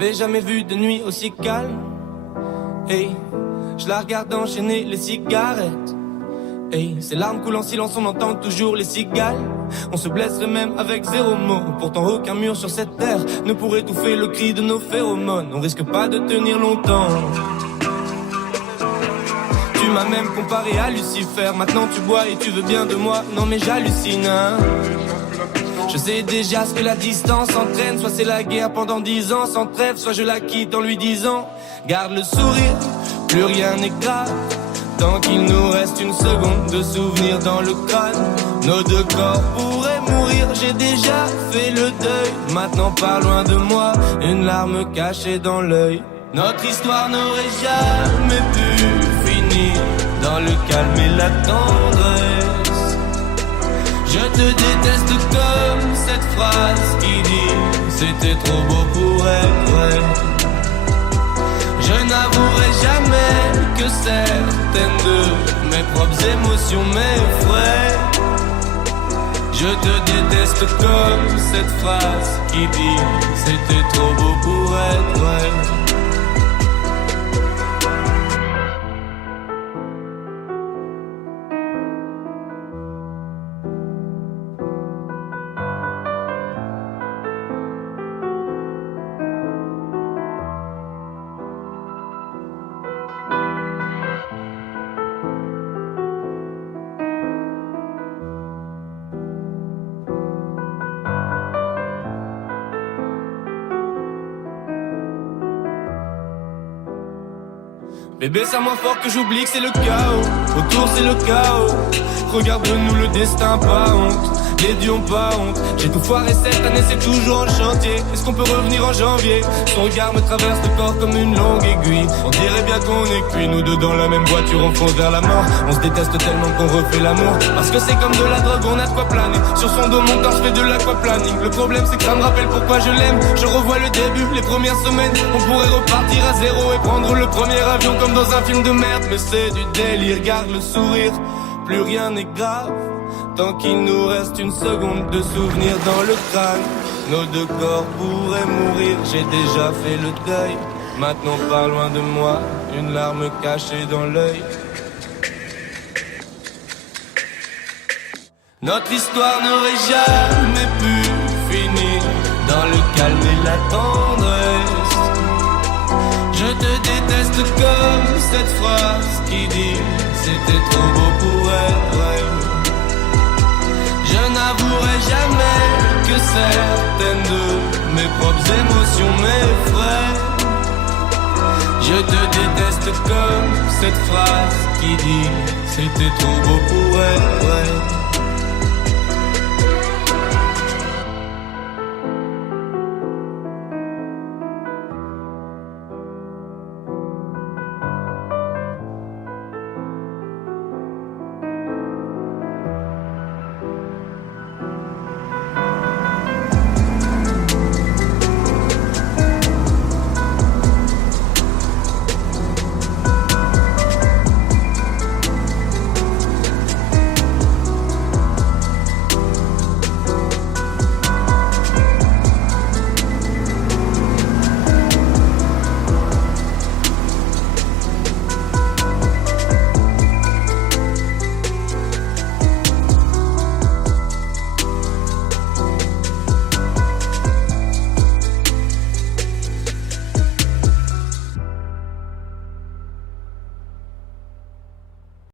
J'avais jamais vu de nuit aussi calme. Hey, je la regarde enchaîner les cigarettes. Hey, ces larmes coulent en silence, on entend toujours les cigales. On se blesserait même avec zéro mot. Pourtant aucun mur sur cette terre ne pourrait étouffer le cri de nos phéromones. On risque pas de tenir longtemps. Tu m'as même comparé à Lucifer. Maintenant tu bois et tu veux bien de moi. Non mais j'hallucine, hein. Je sais déjà ce que la distance entraîne. Soit c'est la guerre pendant 10 ans sans trêve, soit je la quitte en lui disant garde le sourire, plus rien n'est grave. Tant qu'il nous reste une seconde de souvenir dans le crâne. Nos deux corps pourraient mourir, j'ai déjà fait le deuil. Maintenant pas loin de moi, une larme cachée dans l'œil. Notre histoire n'aurait jamais pu finir dans le calme et la tendresse. Je te déteste comme cette phrase qui dit c'était trop beau pour être vrai. Je n'avouerai jamais que certaines de mes propres émotions m'effraient. Je te déteste comme cette phrase qui dit c'était trop beau pour être vrai. Bébé, c'est moins fort que j'oublie que c'est le chaos. Autour c'est le chaos. Regarde-nous, le destin, pas honte. Les dieux ont pas honte. J'ai tout foiré cette année, c'est toujours en chantier. Est-ce qu'on peut revenir en janvier? Son regard me traverse le corps comme une longue aiguille. On dirait bien qu'on est cuits, nous deux dans la même voiture, on fonce vers la mort. On se déteste tellement qu'on refait l'amour. Parce que c'est comme de la drogue, on a de quoi planer. Sur son dos, mon corps, je fais de l'aquaplaning. Le problème c'est que ça me rappelle pourquoi je l'aime. Je revois le début, les premières semaines. On pourrait repartir à zéro et prendre le premier avion comme dans un film de merde. Mais c'est du délire, garde le sourire. Plus rien n'est grave. Tant qu'il nous reste une seconde de souvenir dans le crâne. Nos deux corps pourraient mourir, j'ai déjà fait le deuil. Maintenant pas loin de moi, une larme cachée dans l'œil. Notre histoire n'aurait jamais pu finir dans le calme et la tendresse. Je te déteste comme cette phrase qui dit c'était trop beau pour être vrai. Je n'avouerai jamais que certaines de mes propres émotions m'effraient. Je te déteste comme cette phrase qui dit c'était trop beau pour être vrai.